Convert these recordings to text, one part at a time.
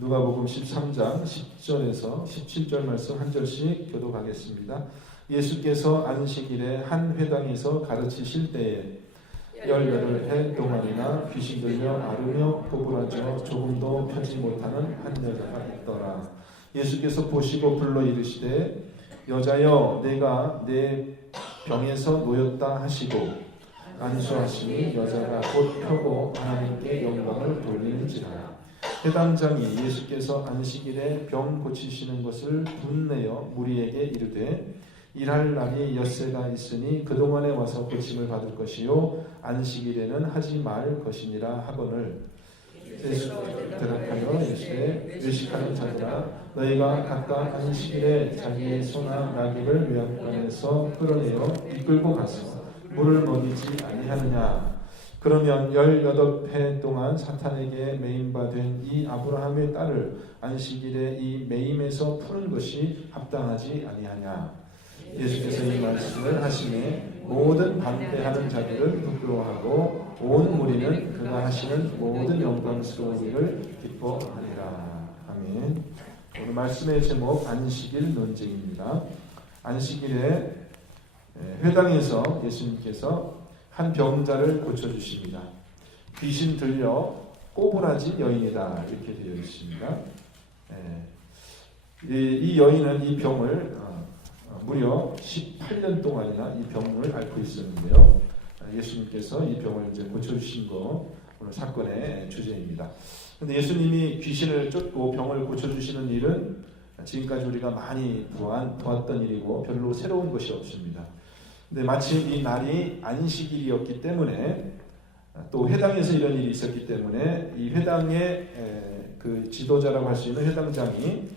누가복음 13장 10절에서 17절 말씀 한 절씩 교독하겠습니다. 예수께서 안식일에 한 회당에서 가르치실 때에 18해 동안이나 귀신 들려 앓으며 구부러져 조금도 펴지 못하는 한 여자가 있더라. 예수께서 보시고 불러 이르시되 여자여 내가 내 병에서 놓였다 하시고 안수하시니 여자가 곧 펴고 하나님께 영광을 돌리는지라. 회당장이 예수께서 안식일에 병 고치시는 것을 분내어 무리에게 이르되 일할 날이 엿새가 있으니 그동안에 와서 고침을 받을 것이요 안식일에는 하지 말 것이니라 하거늘. 대답하여 이르시되 외식하는 자들아 너희가 각각 안식일에 자기의 소나 나귀를 외양간에서 끌어내어 이끌고 가서 물을 먹이지 아니하느냐. 그러면 18해 동안 사탄에게 매임 받은 이 아브라함의 딸을 안식일에 이 매임에서 푸는 것이 합당하지 아니하냐. 예수께서 이 말씀을 하시매 모든 반대하는 자들을 부끄러워하고 온 무리는 그가 하시는 모든 영광스러운 일을 기뻐하리라. 아멘. 오늘 말씀의 제목 안식일 논쟁입니다. 안식일에 회당에서 예수님께서 한 병자를 고쳐주십니다. 귀신 들려 꼬부라진 여인이다 이렇게 되어 있습니다. 이 여인은 이 병을 무려 18년 동안이나 이 병을 앓고 있었는데요. 예수님께서 이 병을 이제 고쳐주신 거 오늘 사건의 주제입니다. 그런데 예수님이 귀신을 쫓고 병을 고쳐주시는 일은 지금까지 우리가 많이 보았던 일이고 별로 새로운 것이 없습니다. 근데 마침 이 날이 안식일이었기 때문에 또 회당에서 이런 일이 있었기 때문에 이 회당의 그 지도자라고 할 수 있는 회당장이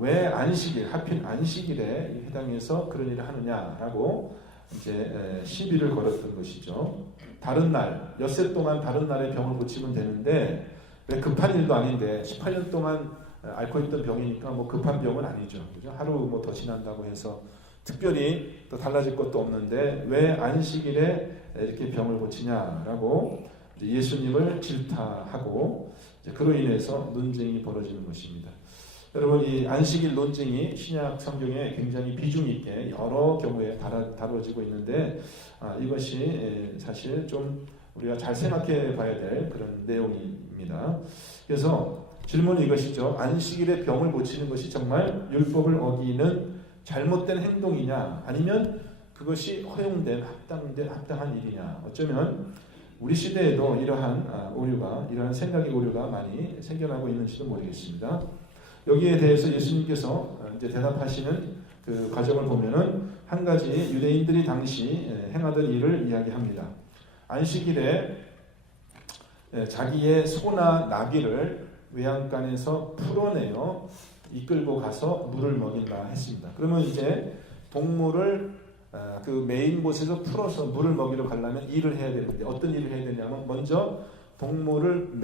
왜 하필 안식일에 회당에서 그런 일을 하느냐라고 이제 시비를 걸었던 것이죠. 다른 날, 엿새 동안 다른 날에 병을 고치면 되는데 왜 급한 일도 아닌데 18년 동안 앓고 있던 병이니까 뭐 급한 병은 아니죠. 그죠? 하루 뭐 더 지난다고 해서 특별히 또 달라질 것도 없는데 왜 안식일에 이렇게 병을 고치냐라고 예수님을 질타하고 그로 인해서 논쟁이 벌어지는 것입니다. 여러분 이 안식일 논쟁이 신약 성경에 굉장히 비중 있게 여러 경우에 다뤄지고 있는데 이것이 사실 좀 우리가 잘 생각해 봐야 될 그런 내용입니다. 그래서 질문은 이것이죠. 안식일에 병을 고치는 것이 정말 율법을 어기는 잘못된 행동이냐 아니면 그것이 허용된 합당한 일이냐. 어쩌면 우리 시대에도 이러한 생각의 오류가 많이 생겨나고 있는지도 모르겠습니다. 여기에 대해서 예수님께서 이제 대답하시는 그 과정을 보면은 한 가지 유대인들이 당시 행하던 일을 이야기합니다. 안식일에 자기의 소나 나귀를 외양간에서 풀어내어 이끌고 가서 물을 먹인다 했습니다. 그러면 이제 동물을 그 메인 곳에서 풀어서 물을 먹이러 가려면 일을 해야 되는데 어떤 일을 해야 되냐면 먼저 동물을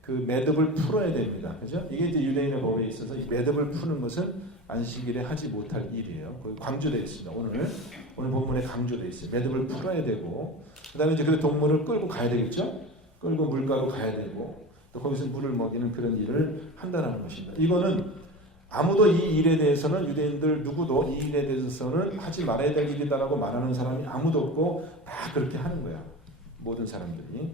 그 매듭을 풀어야 됩니다. 그죠? 이게 이제 유대인의 법에 있어서 이 매듭을 푸는 것은 안식일에 하지 못할 일이에요. 강조되어 있습니다. 오늘 본문에 강조되어 있어요. 매듭을 풀어야 되고 그다음에 이제 그 동물을 끌고 가야 되겠죠? 끌고 물가로 가야 되고 또 거기서 물을 먹이는 그런 일을 한다는 것입니다. 이거는 아무도 이 일에 대해서는 유대인들 누구도 이 일에 대해서는 하지 말아야 될 일이다라고 말하는 사람이 아무도 없고 다 그렇게 하는 거야. 모든 사람들이.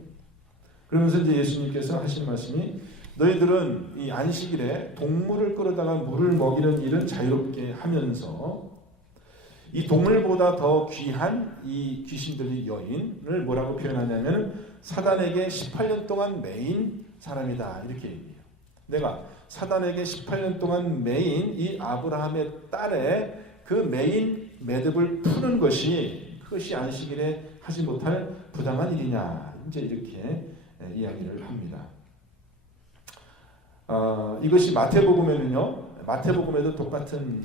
그러면서 이제 예수님께서 하신 말씀이 너희들은 이 안식일에 동물을 끌어다가 물을 먹이는 일은 자유롭게 하면서 이 동물보다 더 귀한 이 귀신 들린 여인을 뭐라고 표현하냐면 사단에게 18년 동안 매인 사람이다 이렇게 얘기해요. 내가 사단에게 18년 동안 매인 이 아브라함의 딸의 그 매인 매듭을 푸는 그것이 안식일에 하지 못할 부당한 일이냐 이제 이렇게 이야기를 합니다. 이것이 마태복음에도 똑같은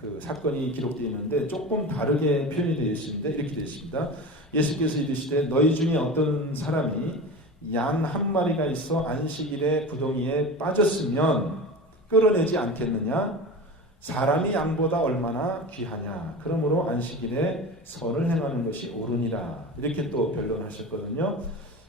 그 사건이 기록되어 있는데 조금 다르게 표현이 되어 있습니다. 이렇게 되어 있습니다. 예수께서 이르시되 너희 중에 어떤 사람이 양 한 마리가 있어 안식일에 구덩이에 빠졌으면 끌어내지 않겠느냐? 사람이 양보다 얼마나 귀하냐? 그러므로 안식일에 선을 행하는 것이 옳으니라. 이렇게 또 변론하셨거든요.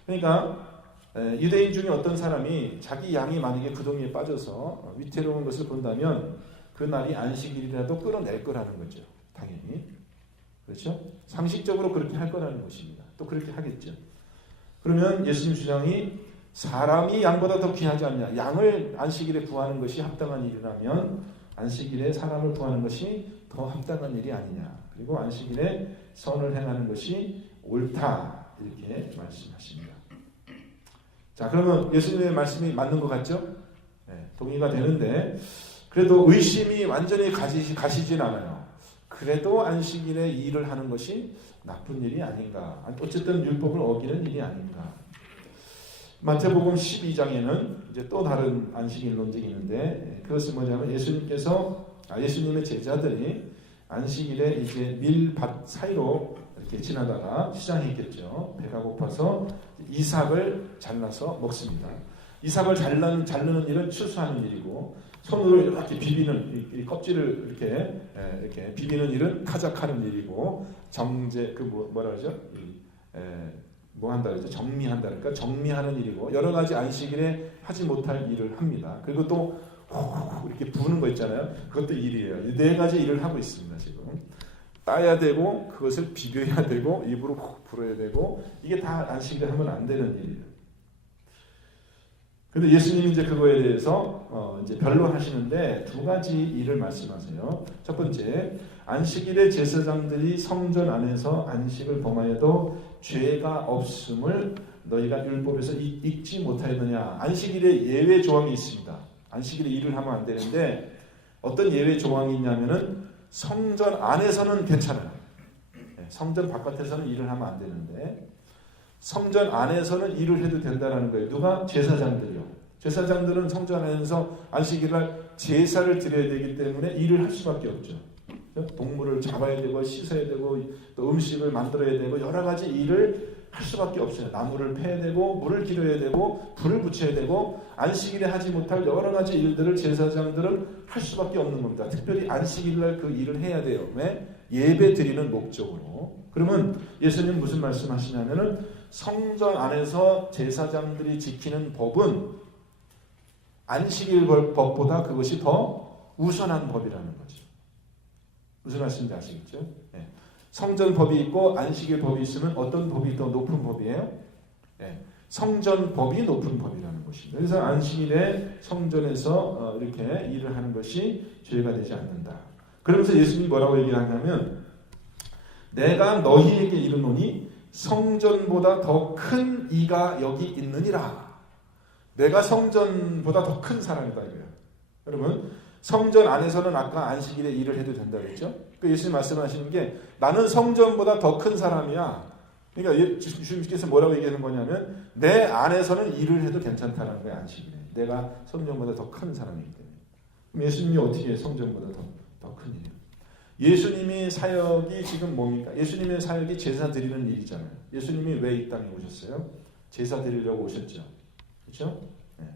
그러니까 유대인 중에 어떤 사람이 자기 양이 만약에 구덩이에 빠져서 위태로운 것을 본다면 그 날이 안식일이라도 끌어낼 거라는 거죠. 당연히. 그렇죠? 상식적으로 그렇게 할 거라는 것입니다. 또 그렇게 하겠죠. 그러면 예수님 주장이 사람이 양보다 더 귀하지 않냐. 양을 안식일에 구하는 것이 합당한 일이라면 안식일에 사람을 구하는 것이 더 합당한 일이 아니냐. 그리고 안식일에 선을 행하는 것이 옳다. 이렇게 말씀하십니다. 자, 그러면 예수님의 말씀이 맞는 것 같죠? 네, 동의가 되는데 그래도 의심이 완전히 가시진 않아요. 그래도 안식일에 일을 하는 것이 나쁜 일이 아닌가. 어쨌든 율법을 어기는 일이 아닌가. 마태복음 12장에는 이제 또 다른 안식일 논쟁이 있는데 그것은 뭐냐면 예수님의 제자들이 안식일에 이제 밀밭 사이로 이렇게 지나다가 시장에 있겠죠. 배가 고파서 이삭을 잘라서 먹습니다. 이삭을 자르는 일은 추수하는 일이고 손으로 이렇게 비비는 이 껍질을 이렇게 비비는 일은 타작하는 일이고 정제 뭐라 그러죠? 뭐 한다 그러죠? 정미한다 그러니까 정미하는 일이고 여러 가지 안식일에 하지 못할 일을 합니다. 그리고 또 이렇게 부는 거 있잖아요. 그것도 일이에요. 네 가지 일을 하고 있습니다. 지금 따야 되고 그것을 비벼야 되고 입으로 콕 불어야 되고 이게 다 안식일에 하면 안 되는 일이에요. 근데 예수님이 이제 그거에 대해서 이제 변론하시는데 두 가지 일을 말씀하세요. 첫 번째, 안식일에 제사장들이 성전 안에서 안식을 범하여도 죄가 없음을 너희가 율법에서 읽지 못하였느냐. 안식일에 예외 조항이 있습니다. 안식일에 일을 하면 안 되는데 어떤 예외 조항이 있냐면은 성전 안에서는 괜찮아요. 성전 바깥에서는 일을 하면 안 되는데 성전 안에서는 일을 해도 된다는 거예요. 누가? 제사장들이요. 제사장들은 성전 안에서 안식일날 제사를 드려야 되기 때문에 일을 할 수밖에 없죠. 동물을 잡아야 되고 씻어야 되고 또 음식을 만들어야 되고 여러 가지 일을 할 수밖에 없어요. 나무를 패야 되고 물을 기려야 되고 불을 붙여야 되고 안식일에 하지 못할 여러 가지 일들을 제사장들은 할 수밖에 없는 겁니다. 특별히 안식일날 그 일을 해야 돼요. 왜? 예배 드리는 목적으로. 그러면 예수님 무슨 말씀하시냐면은 성전 안에서 제사장들이 지키는 법은 안식일 법보다 그것이 더 우선한 법이라는 거죠. 무슨 말씀인지 아시겠죠? 네. 성전 법이 있고 안식일 법이 있으면 어떤 법이 더 높은 법이에요? 네. 성전 법이 높은 법이라는 것입니다. 그래서 안식일에 성전에서 이렇게 일을 하는 것이 죄가 되지 않는다. 그러면서 예수님이 뭐라고 얘기하냐면 내가 너희에게 이르노니 성전보다 더 큰 이가 여기 있느니라. 내가 성전보다 더 큰 사람이다 이거예요. 여러분 성전 안에서는 아까 안식일에 일을 해도 된다 그랬죠? 그 예수님 말씀하시는 게 나는 성전보다 더 큰 사람이야. 그러니까 주님께서 뭐라고 얘기하는 거냐면 내 안에서는 일을 해도 괜찮다는 거예요. 안식일에. 내가 성전보다 더 큰 사람이기 때문에. 그럼 예수님이 어떻게 성전보다 더 큰 일이에요? 예수님의 사역이 지금 뭡니까? 예수님의 사역이 제사 드리는 일이잖아요. 예수님이 왜 이 땅에 오셨어요? 제사 드리려고 오셨죠. 그렇죠? 네.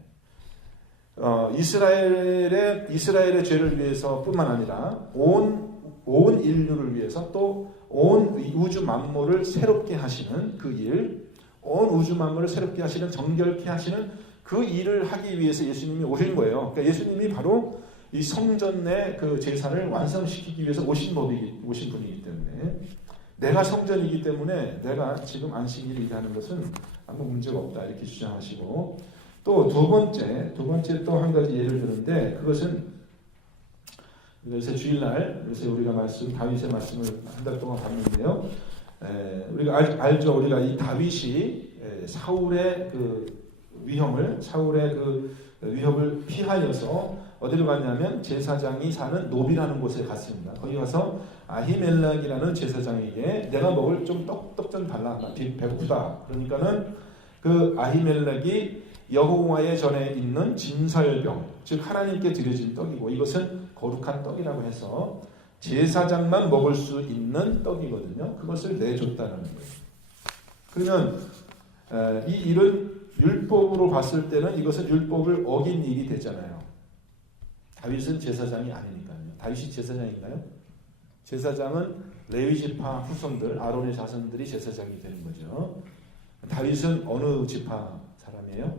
이스라엘의 죄를 위해서뿐만 아니라 온 인류를 위해서 또 온 우주 만물을 새롭게 하시는 그 일, 온 우주 만물을 새롭게 하시는 정결케 하시는 그 일을 하기 위해서 예수님이 오신 거예요. 그러니까 예수님이 바로 이 성전 내 그 제사를 완성시키기 위해서 오신 분이기 때문에 내가 성전이기 때문에 내가 지금 안식일을 일하는 것은 아무 문제가 없다 이렇게 주장하시고 또 두 번째 또 한 가지 예를 드는데 그것은 요새 주일날 요새 우리가 다윗의 말씀을 한 달 동안 봤는데요. 우리가 알죠. 우리가 이 다윗이 사울의 그 위협을 피하여서 어디로 갔냐면 제사장이 사는 노비라는 곳에 갔습니다. 거기 가서 아히멜렉이라는 제사장에게 내가 먹을 좀 떡 좀 달라. 나 배고프다. 그러니까는 그 아히멜렉이 여호와의 전에 있는 진설병, 즉 하나님께 드려진 떡이고 이것은 거룩한 떡이라고 해서 제사장만 먹을 수 있는 떡이거든요. 그것을 내줬다는 거예요. 그러면 이 일은 율법으로 봤을 때는 이것은 율법을 어긴 일이 되잖아요. 다윗은 제사장이 아니니까요. 다윗이 제사장인가요? 제사장은 레위 지파 후손들, 아론의 자손들이 제사장이 되는 거죠. 다윗은 어느 지파 사람이에요? 사람이에요?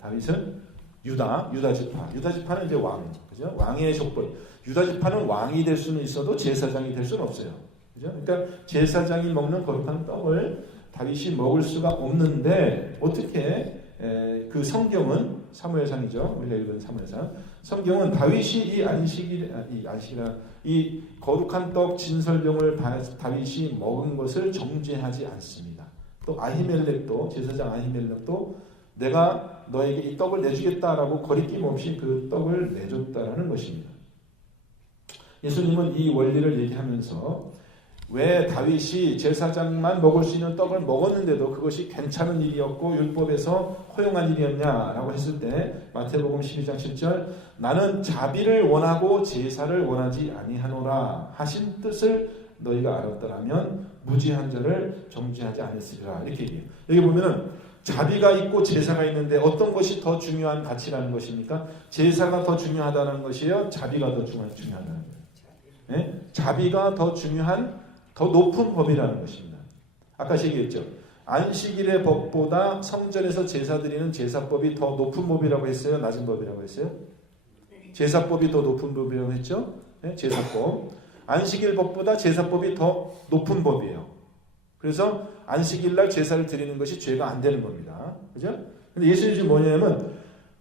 다윗은 유다 지파. 유다 지파는 이제 왕, 그죠? 왕의 족벌. 유다 지파는 왕이 될 수는 있어도 제사장이 될 수는 없어요. 그죠? 그러니까 제사장이 먹는 거룩한 떡을 다윗이 먹을 수가 없는데 어떻게 그 성경은 사무엘상이죠. 우리가 읽은 사무엘상. 성경은 다윗이 이 거룩한 떡 진설병을 다윗이 먹은 것을 정죄하지 않습니다. 또 아히멜렉도 제사장 아히멜렉도 내가 너에게 이 떡을 내주겠다라고 거리낌 없이 그 떡을 내줬다라는 것입니다. 예수님은 이 원리를 얘기하면서 왜 다윗이 제사장만 먹을 수 있는 떡을 먹었는데도 그것이 괜찮은 일이었고 율법에서 허용한 일이었냐라고 했을 때 마태복음 12장 7절 나는 자비를 원하고 제사를 원하지 아니하노라 하신 뜻을 너희가 알았더라면 무지한 자를 정죄하지 않았으리라 이렇게 얘기해요. 여기 보면은 자비가 있고 제사가 있는데 어떤 것이 더 중요한 가치라는 것입니까? 제사가 더 중요하다는 것이에요? 자비가 더 중요하다는 거예요? 네? 자비가 더 중요한 더 높은 법이라는 것입니다. 아까 얘기했죠. 안식일의 법보다 성전에서 제사 드리는 제사법이 더 높은 법이라고 했어요? 낮은 법이라고 했어요? 제사법이 더 높은 법이라고 했죠? 네? 제사법. 안식일 법보다 제사법이 더 높은 법이에요. 그래서 안식일날 제사를 드리는 것이 죄가 안 되는 겁니다. 그죠? 근데 예수님이 뭐냐면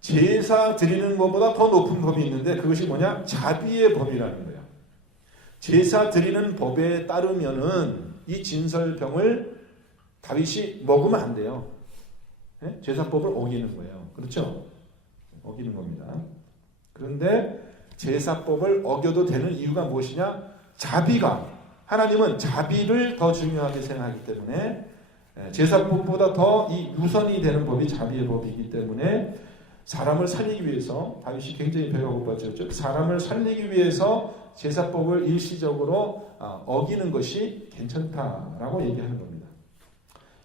제사 드리는 것보다 더 높은 법이 있는데 그것이 뭐냐? 자비의 법이라는 거예요. 제사 드리는 법에 따르면은 이 진설병을 다윗이 먹으면 안 돼요. 네? 제사법을 어기는 거예요. 그렇죠? 어기는 겁니다. 그런데 제사법을 어겨도 되는 이유가 무엇이냐? 자비가 하나님은 자비를 더 중요하게 생각하기 때문에 제사법보다 더 이 우선이 되는 법이 자비의 법이기 때문에 사람을 살리기 위해서 다윗이 굉장히 배가 고팠죠. 사람을 살리기 위해서 제사법을 일시적으로 어기는 것이 괜찮다라고 얘기하는 겁니다.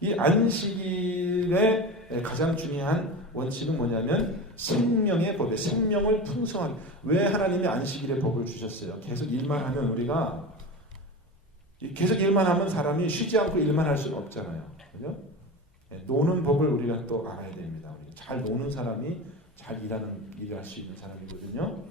이 안식일의 가장 중요한 원칙은 뭐냐면 생명의 법이에요. 생명을 풍성하게. 왜 하나님이 안식일의 법을 주셨어요? 계속 일만 하면 우리가 계속 일만 하면 사람이 쉬지 않고 일만 할 수는 없잖아요. 그죠? 노는 법을 우리가 또 알아야 됩니다. 잘 노는 사람이 잘 일할 수 있는 사람이거든요.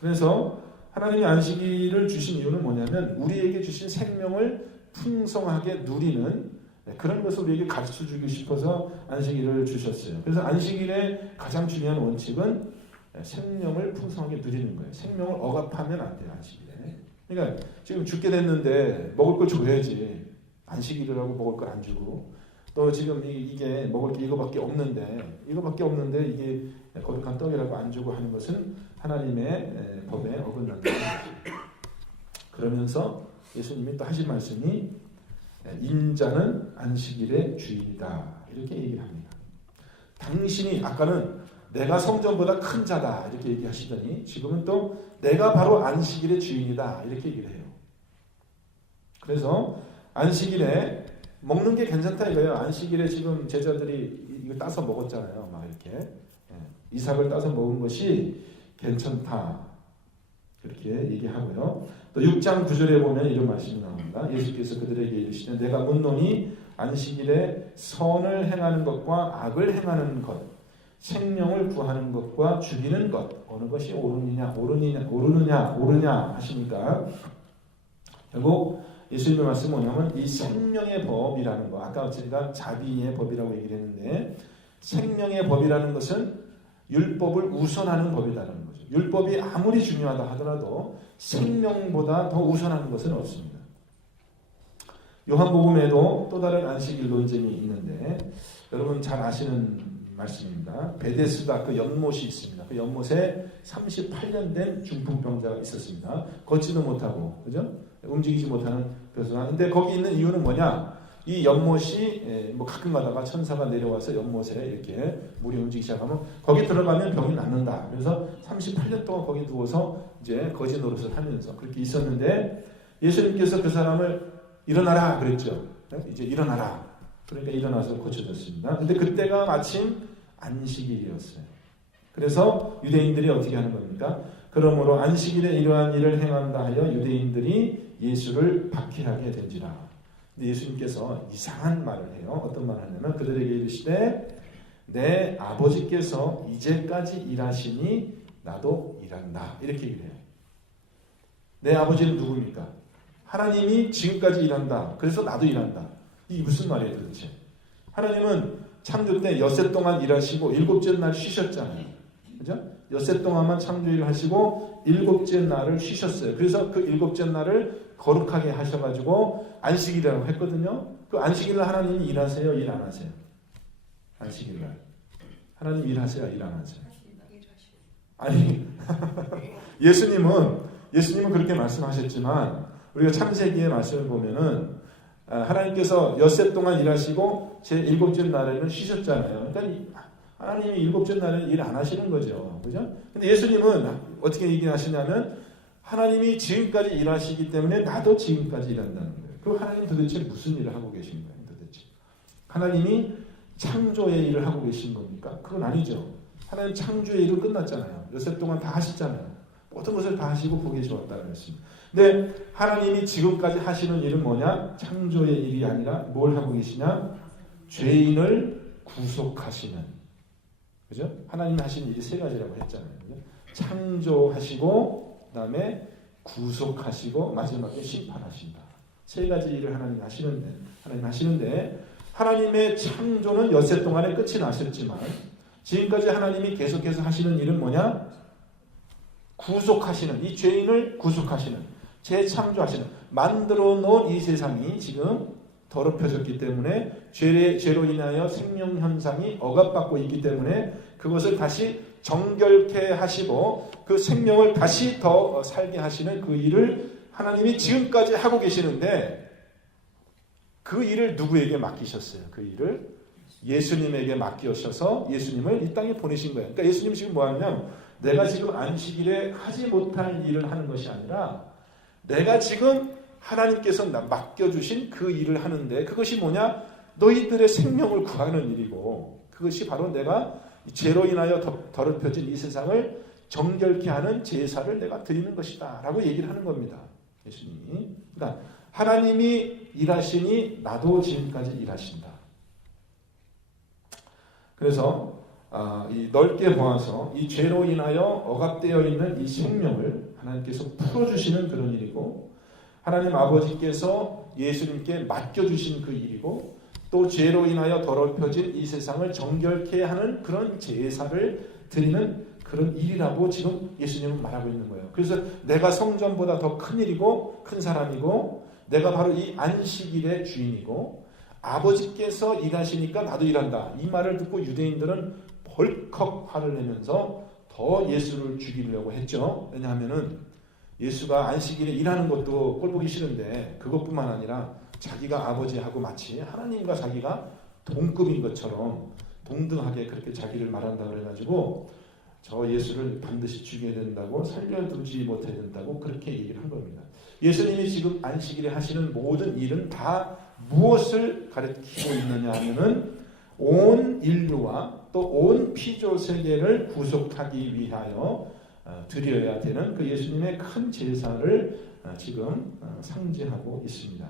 그래서 하나님이 안식일을 주신 이유는 뭐냐면 우리에게 주신 생명을 풍성하게 누리는 그런 것을 우리에게 가르쳐주고 싶어서 안식일을 주셨어요. 그래서 안식일의 가장 중요한 원칙은 생명을 풍성하게 누리는 거예요. 생명을 억압하면 안 돼요. 안식일에. 그러니까 지금 죽게 됐는데 먹을 걸 줘야지. 안식일이라고 먹을 걸 안 주고 또 지금 이게 먹을 게 이거밖에 없는데 이게 거룩한 떡이라고 안 주고 하는 것은 하나님의 법에 어긋난다는 거죠. 그러면서 예수님이 또 하신 말씀이 인자는 안식일의 주인이다 이렇게 얘기를 합니다. 당신이 아까는 내가 성전보다 큰 자다 이렇게 얘기하시더니 지금은 또 내가 바로 안식일의 주인이다 이렇게 얘기를 해요. 그래서 안식일에 먹는 게 괜찮다 이거예요. 안식일에 지금 제자들이 이거 따서 먹었잖아요. 막 이렇게 이삭을 따서 먹은 것이 괜찮다 그렇게 얘기하고요. 또 6장 9절에 보면 이런 말씀이 나옵니다. 예수께서 그들에게 이르시되 내가 묻노니 안식일에 선을 행하는 것과 악을 행하는 것 생명을 구하는 것과 죽이는 것 어느 것이 옳으냐 하시니까 결국 예수님의 말씀은 뭐냐면 이 생명의 법이라는 거 아까 제가 자비의 법이라고 얘기를 했는데 생명의 법이라는 것은 율법을 우선하는 법이라는 거죠. 율법이 아무리 중요하다 하더라도 생명보다 더 우선하는 것은 없습니다. 요한복음에도 또 다른 안식일 논쟁이 있는데 여러분 잘 아시는 말씀입니다. 베데스다 그 연못이 있습니다. 그 연못에 38년 된 중풍병자가 있었습니다. 걷지도 못하고 그죠? 움직이지 못하는 벼슬아. 근데 거기 있는 이유는 뭐냐? 이 연못이 가끔 가다가 천사가 내려와서 연못에 이렇게 물이 움직이기 시작하면 거기 들어가면 병이 낫는다. 그래서 38년 동안 거기 누워서 이제 거지 노릇을 하면서 그렇게 있었는데 예수님께서 그 사람을 일어나라 그랬죠. 이제 일어나라. 그러니까 일어나서 고쳐졌습니다. 근데 그때가 마침 안식일이었어요. 그래서 유대인들이 어떻게 하는 겁니까? 그러므로 안식일에 이러한 일을 행한다 하여 유대인들이 예수를 박해하게 된지라. 근데 예수님께서 이상한 말을 해요. 어떤 말을 하냐면 그들에게 이르시되 내 아버지께서 이제까지 일하시니 나도 일한다. 이렇게 얘기해요. 내 아버지는 누굽니까? 하나님이 지금까지 일한다. 그래서 나도 일한다. 이게 무슨 말이에요 도대체? 하나님은 창조 때 엿새 동안 일하시고 일곱째 날 쉬셨잖아요. 그죠? 엿새 동안만 창조일을 하시고 일곱째 날을 쉬셨어요. 그래서 그 일곱째 날을 거룩하게 하셔가지고 안식일이라고 했거든요. 그 안식일날 하나님이 일하세요? 일 안 하세요? 안식일날 하나님 일하세요? 일 안 하세요? 아니 예수님은 그렇게 말씀하셨지만 우리가 창세기의 말씀을 보면은 하나님께서 엿새 동안 일하시고 제 일곱째 날에는 쉬셨잖아요. 그러니까 하나님이 일곱째 날에는 일 안 하시는 거죠. 그죠? 근데 예수님은 어떻게 얘기하시냐면 하나님이 지금까지 일하시기 때문에 나도 지금까지 일한다는 거예요. 그럼 하나님 도대체 무슨 일을 하고 계십니까? 도대체 하나님이 창조의 일을 하고 계신 겁니까? 그건 아니죠. 하나님 창조의 일은 끝났잖아요. 엿새 동안 다 하셨잖아요. 모든 것을 다 하시고 보기 좋았다는 말씀입니다. 근데 하나님이 지금까지 하시는 일은 뭐냐? 창조의 일이 아니라 뭘 하고 계시냐? 죄인을 구속하시는. 그죠? 하나님이 하시는 일이 세 가지라고 했잖아요. 그죠? 창조하시고, 그 다음에 구속하시고, 마지막에 심판하신다. 세 가지 일을 하나님 하시는데, 하나님의 창조는 엿새 동안에 끝이 나셨지만, 지금까지 하나님이 계속해서 하시는 일은 뭐냐? 구속하시는, 이 죄인을 구속하시는, 재창조하시는, 만들어 놓은 이 세상이 지금 더럽혀졌기 때문에 죄로 인하여 생명 현상이 억압받고 있기 때문에 그것을 다시 정결케 하시고 그 생명을 다시 더 살게 하시는 그 일을 하나님이 지금까지 하고 계시는데 그 일을 누구에게 맡기셨어요? 그 일을 예수님에게 맡기셔서 예수님을 이 땅에 보내신 거예요. 그러니까 예수님 지금 뭐 하냐면 내가 지금 안식일에 하지 못할 일을 하는 것이 아니라 내가 지금 하나님께서 맡겨주신 그 일을 하는데 그것이 뭐냐? 너희들의 생명을 구하는 일이고 그것이 바로 내가 죄로 인하여 더럽혀진 이 세상을 정결케 하는 제사를 내가 드리는 것이다 라고 얘기를 하는 겁니다. 예수님이. 그러니까 하나님이 일하시니 나도 지금까지 일하신다. 그래서 이 넓게 보아서 이 죄로 인하여 억압되어 있는 이 생명을 하나님께서 풀어주시는 그런 일이고 하나님 아버지께서 예수님께 맡겨주신 그 일이고 또 죄로 인하여 더럽혀진 이 세상을 정결케 하는 그런 제사를 드리는 그런 일이라고 지금 예수님은 말하고 있는 거예요. 그래서 내가 성전보다 더 큰 일이고 큰 사람이고 내가 바로 이 안식일의 주인이고 아버지께서 일하시니까 나도 일한다. 이 말을 듣고 유대인들은 벌컥 화를 내면서 더 예수를 죽이려고 했죠. 왜냐하면은 예수가 안식일에 일하는 것도 꼴보기 싫은데 그것뿐만 아니라 자기가 아버지하고 마치 하나님과 자기가 동급인 것처럼 동등하게 그렇게 자기를 말한다 그래가지고 저 예수를 반드시 죽여야 된다고 살려두지 못해야 된다고 그렇게 얘기를 한 겁니다. 예수님이 지금 안식일에 하시는 모든 일은 다 무엇을 가리키고 있느냐 하면은 온 인류와 또 온 피조 세계를 구속하기 위하여 드려야 되는 그 예수님의 큰 제사를 지금 상징하고 있습니다.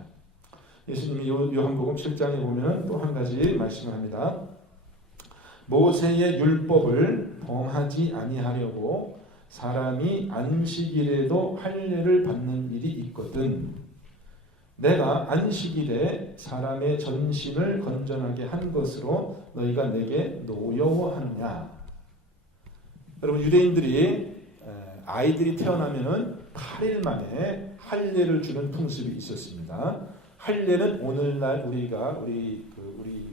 예수님이 요한복음 7장에 보면 또 한 가지 말씀을 합니다. 모세의 율법을 범하지 아니하려고 사람이 안식일에도 할례를 받는 일이 있거든. 내가 안식일에 사람의 전신을 건전하게 한 것으로 너희가 내게 노여워하느냐. 여러분 유대인들이 아이들이 태어나면은 8일 만에 할례를 주는 풍습이 있었습니다. 할례는 오늘날 우리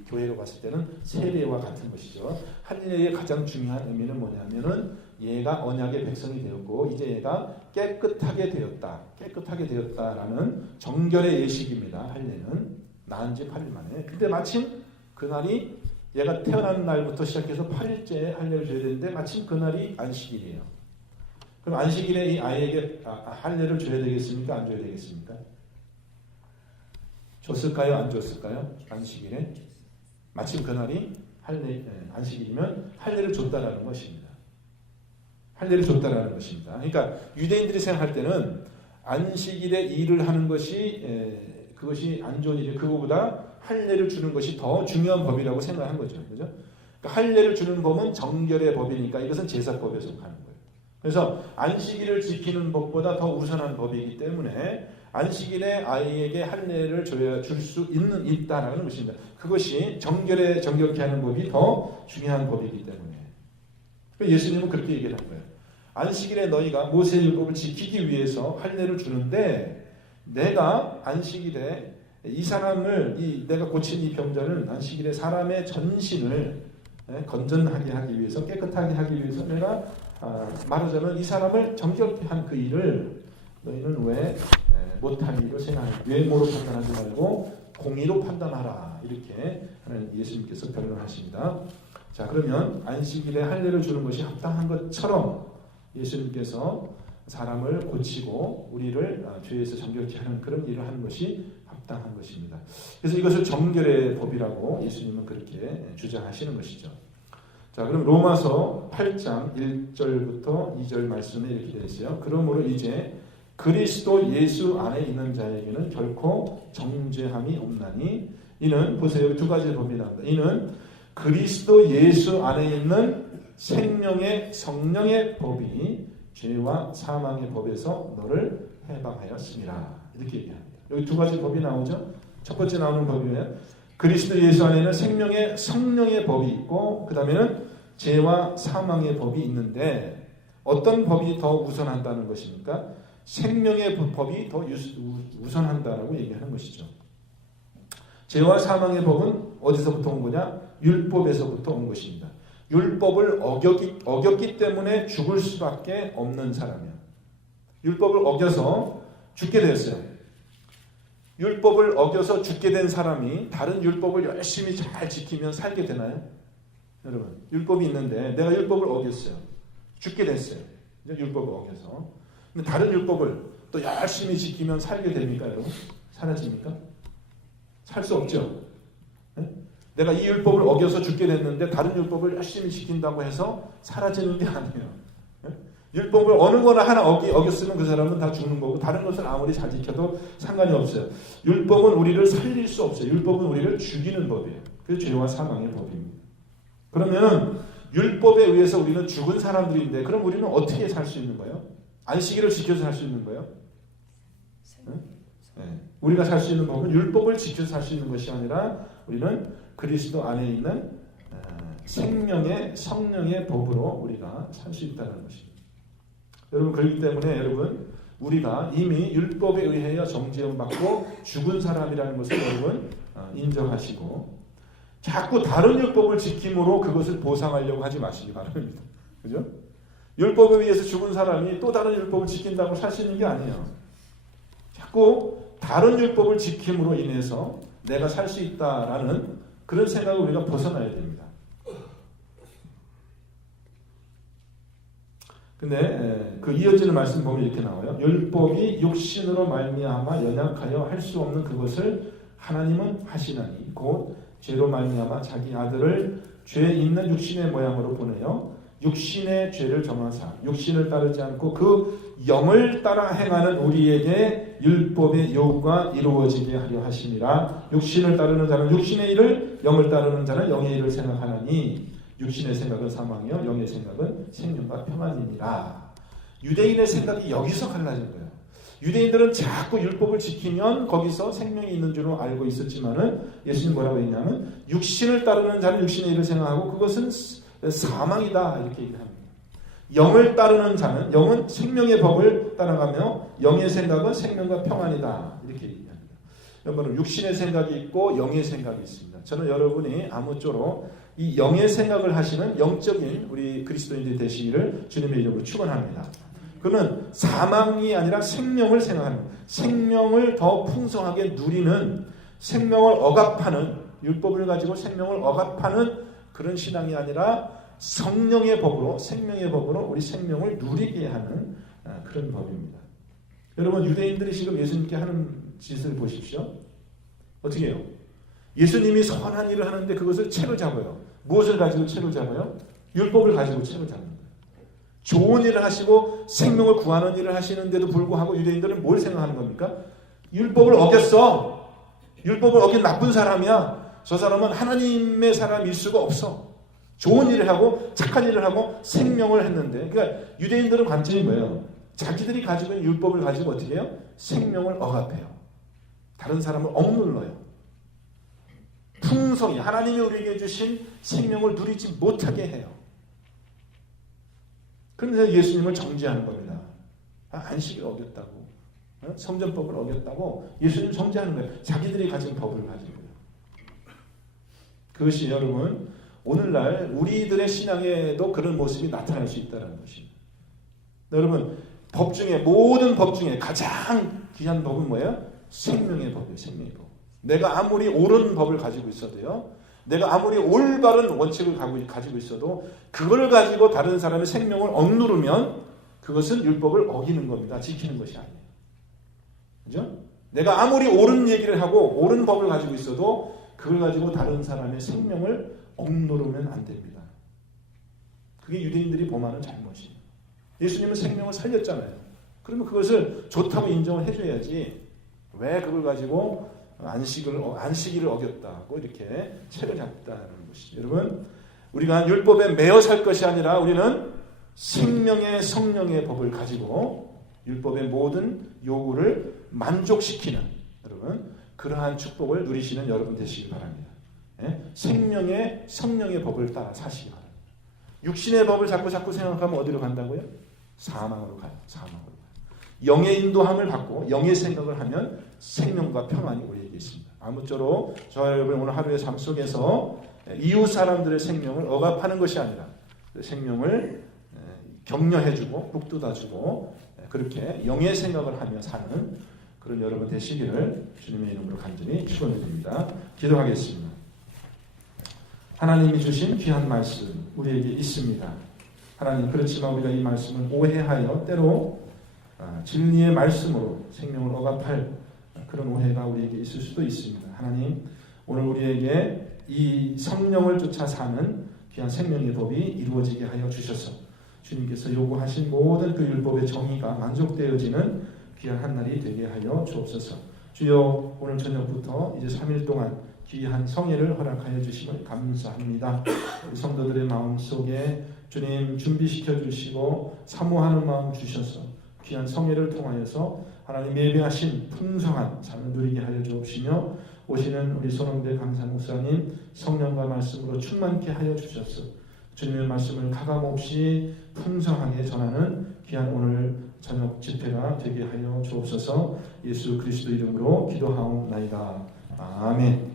교회로 봤을 때는 세례와 같은 것이죠. 할례의 가장 중요한 의미는 뭐냐면은 얘가 언약의 백성이 되었고 이제 얘가 깨끗하게 되었다라는 정결의 예식입니다. 할례는 낳은 지 8일 만에. 근데 마침 그날이 얘가 태어난 날부터 시작해서 8일째에 할례를 줘야 되는데 마침 그날이 안식일이에요. 그럼 안식일에 이 아이에게 할례를 줘야 되겠습니까? 안 줘야 되겠습니까? 줬을까요? 안 줬을까요? 안식일에? 마침 그날이 안식일이면 할례를 줬다라는 것입니다. 할례를 줬다라는 것입니다. 그러니까 유대인들이 생각할 때는 안식일에 일을 하는 것이 그것이 안 좋은 일이 그거보다 할례를 주는 것이 더 중요한 법이라고 생각한 거죠. 그죠? 그러니까 할례를 주는 법은 정결의 법이니까 이것은 제사법에 속하는 거예요. 그래서 안식일을 지키는 법보다 더 우선한 법이기 때문에 안식일에 아이에게 할례를 줄 수 있다라는 것입니다. 그것이 정결케 하는 법이 더 중요한 법이기 때문에. 예수님은 그렇게 얘기를 한 거예요. 안식일에 너희가 모세의 율법을 지키기 위해서 할례를 주는데 내가 안식일에 이 사람을 내가 고친 이 병자를 안식일에 사람의 전신을 건전하게 하기 위해서 깨끗하게 하기 위해서 내가 말하자면 이 사람을 정결케 한 그 일을 너희는 왜 못한 일로 생각하냐. 외모로 판단하지 말고 공의로 판단하라. 이렇게 하는 예수님께서 변론하십니다. 자, 그러면 안식일에 할례를 주는 것이 합당한 것처럼 예수님께서 사람을 고치고 우리를 죄에서 정결케 하는 그런 일을 하는 것이 합당한 것입니다. 그래서 이것을 정결의 법이라고 예수님은 그렇게 주장하시는 것이죠. 자, 그럼 로마서 8장 1절부터 2절 말씀에 이렇게 되어 있어요. 그러므로 이제 그리스도 예수 안에 있는 자에게는 결코 정죄함이 없나니 이는 보세요. 두 가지 법이 나옵니다. 이는 그리스도 예수 안에 있는 생명의 성령의 법이 죄와 사망의 법에서 너를 해방하였습니다. 이렇게 얘기합니다. 여기 두 가지 법이 나오죠. 첫 번째 나오는 법이에요. 그리스도 예수 안에는 생명의 성령의 법이 있고 그 다음에는 죄와 사망의 법이 있는데 어떤 법이 더 우선한다는 것입니까? 생명의 법이 더 우선한다라고 얘기하는 것이죠. 죄와 사망의 법은 어디서부터 온 거냐? 율법에서부터 온 것입니다. 율법을 어겼기 때문에 죽을 수밖에 없는 사람이야. 율법을 어겨서 죽게 됐어요. 율법을 어겨서 죽게 된 사람이 다른 율법을 열심히 잘 지키면 살게 되나요? 여러분, 율법이 있는데 내가 율법을 어겼어요. 죽게 됐어요. 율법을 어겨서. 근데 다른 율법을 또 열심히 지키면 살게 됩니까, 여러분? 사라집니까? 살 수 없죠. 네? 내가 이 율법을 어겨서 죽게 됐는데 다른 율법을 열심히 지킨다고 해서 사라지는 게 아니에요. 네? 율법을 어느 거나 하나 어겼으면 그 사람은 다 죽는 거고 다른 것을 아무리 잘 지켜도 상관이 없어요. 율법은 우리를 살릴 수 없어요. 율법은 우리를 죽이는 법이에요. 그게 죄와 사망의 법입니다. 그러면 율법에 의해서 우리는 죽은 사람들인데 그럼 우리는 어떻게 살 수 있는 거예요? 안식일을 지켜서 살 수 있는 거예요? 네? 네. 우리가 살 수 있는 법은 율법을 지켜서 살 수 있는 것이 아니라 우리는 그리스도 안에 있는 생명의 성령의 법으로 우리가 살 수 있다는 것입니다. 여러분, 그렇기 때문에 여러분 우리가 이미 율법에 의하여 정죄를 받고 죽은 사람이라는 것을 여러분 인정하시고 자꾸 다른 율법을 지킴으로 그것을 보상하려고 하지 마시기 바랍니다. 그죠? 율법에 의해서 죽은 사람이 또 다른 율법을 지킨다고 살 수 있는 게 아니에요. 자꾸 다른 율법을 지킴으로 인해서 내가 살 수 있다라는 그런 생각을 우리가 벗어나야 됩니다. 근데 그 이어지는 말씀 보면 이렇게 나와요. 율법이 육신으로 말미암아 연약하여 할 수 없는 그것을 하나님은 하시나니 곧 죄로 말미암아 자기 아들을 죄 있는 육신의 모양으로 보내요. 육신의 죄를 정하사 육신을 따르지 않고 그 영을 따라 행하는 우리에게 율법의 요구가 이루어지게 하려 하심이라. 육신을 따르는 자는 육신의 일을, 영을 따르는 자는 영의 일을 생각하나니 육신의 생각은 사망이요 영의 생각은 생명과 평안이니라. 유대인의 생각이 여기서 갈라진 거예요. 유대인들은 자꾸 율법을 지키면 거기서 생명이 있는 줄로 알고 있었지만은 예수님 뭐라고 했냐면 육신을 따르는 자는 육신의 일을 생각하고 그것은 사망이다 이렇게 얘기합니다. 영을 따르는 자는 영은 생명의 법을 따라가며 영의 생각은 생명과 평안이다 이렇게 얘기합니다. 여러분, 육신의 생각이 있고 영의 생각이 있습니다. 저는 여러분이 아무쪼록 이 영의 생각을 하시는 영적인 우리 그리스도인들이 되시기를 주님의 이름으로 축원합니다. 그는 사망이 아니라 생명을 생각하는, 생명을 더 풍성하게 누리는, 생명을 억압하는, 율법을 가지고 생명을 억압하는 그런 신앙이 아니라 성령의 법으로, 생명의 법으로 우리 생명을 누리게 하는 그런 법입니다. 여러분, 유대인들이 지금 예수님께 하는 짓을 보십시오. 어떻게 해요? 예수님이 선한 일을 하는데 그것을 채로 잡아요. 무엇을 가지고 채로 잡아요? 율법을 가지고 채로 잡는 거예요. 좋은 일을 하시고 생명을 구하는 일을 하시는데도 불구하고 유대인들은 뭘 생각하는 겁니까? 율법을 어겼어. 율법을 어긴 나쁜 사람이야. 저 사람은 하나님의 사람일 수가 없어. 좋은 일을 하고 착한 일을 하고 생명을 했는데, 그러니까 유대인들은 관점이 뭐예요? 자기들이 가지고 있는 율법을 가지고 어떻게 해요? 생명을 억압해요. 다른 사람을 억눌러요. 풍성히 하나님이 우리에게 주신 생명을 누리지 못하게 해요. 그런데 예수님을 정죄하는 겁니다. 안식을 어겼다고, 성전법을 어겼다고 예수님 정죄하는 거예요. 자기들이 가진 법을 가지고요. 그것이 여러분 오늘날 우리들의 신앙에도 그런 모습이 나타날 수 있다는 것입니다. 여러분 법 중에, 모든 법 중에 가장 귀한 법은 뭐예요? 생명의 법이에요. 생명의 법. 내가 아무리 옳은 법을 가지고 있어도요, 내가 아무리 올바른 원칙을 가지고 있어도 그걸 가지고 다른 사람의 생명을 억누르면 그것은 율법을 어기는 겁니다. 지키는 것이 아니에요. 그죠? 내가 아무리 옳은 얘기를 하고 옳은 법을 가지고 있어도 그걸 가지고 다른 사람의 생명을 억누르면 안 됩니다. 그게 유대인들이 범하는 잘못이에요. 예수님은 생명을 살렸잖아요. 그러면 그것을 좋다고 인정을 해줘야지, 왜 그걸 가지고 안식일을 어겼다고 이렇게 책을 잡다는 것이죠. 여러분, 우리가 율법에 매여 살 것이 아니라 우리는 생명의 성령의 법을 가지고 율법의 모든 요구를 만족시키는, 여러분 그러한 축복을 누리시는 여러분 되시길 바랍니다. 생명의 성령의 법을 따라 사시기 바랍니다. 육신의 법을 자꾸 생각하면 어디로 간다고요? 사망으로 가요. 사망으로 가요. 영의 인도함을 받고 영의 생각을 하면 생명과 평안이 우리에게 있습니다. 아무쪼록 저와 여러분 오늘 하루의 삶 속에서 이웃 사람들의 생명을 억압하는 것이 아니라 생명을 격려해주고 북돋아주고 그렇게 영의 생각을 하며 사는 그런 여러분 되시기를 주님의 이름으로 간절히 축원드립니다. 기도하겠습니다. 하나님이 주신 귀한 말씀 우리에게 있습니다. 하나님, 그렇지만 우리가 이 말씀을 오해하여 때로 진리의 말씀으로 생명을 억압할 그런 오해가 우리에게 있을 수도 있습니다. 하나님, 오늘 우리에게 이 성령을 쫓아 사는 귀한 생명의 법이 이루어지게 하여 주셔서 주님께서 요구하신 모든 그 율법의 정의가 만족되어지는 귀한 한 날이 되게 하여 주옵소서. 주여, 오늘 저녁부터 이제 3일 동안 귀한 성회를 허락하여 주심을 감사합니다. 우리 성도들의 마음속에 주님 준비시켜 주시고 사모하는 마음 주셔서 귀한 성회를 통하여서 하나님 예배하신 풍성한 삶을 누리게 하여 주옵시며, 오시는 우리 손흥배 강사 목사님 성령과 말씀으로 충만케 하여 주셔서 주님의 말씀을 가감없이 풍성하게 전하는 귀한 오늘 저녁 집회가 되게 하여 주옵소서. 예수 그리스도 이름으로 기도하옵나이다. 아멘.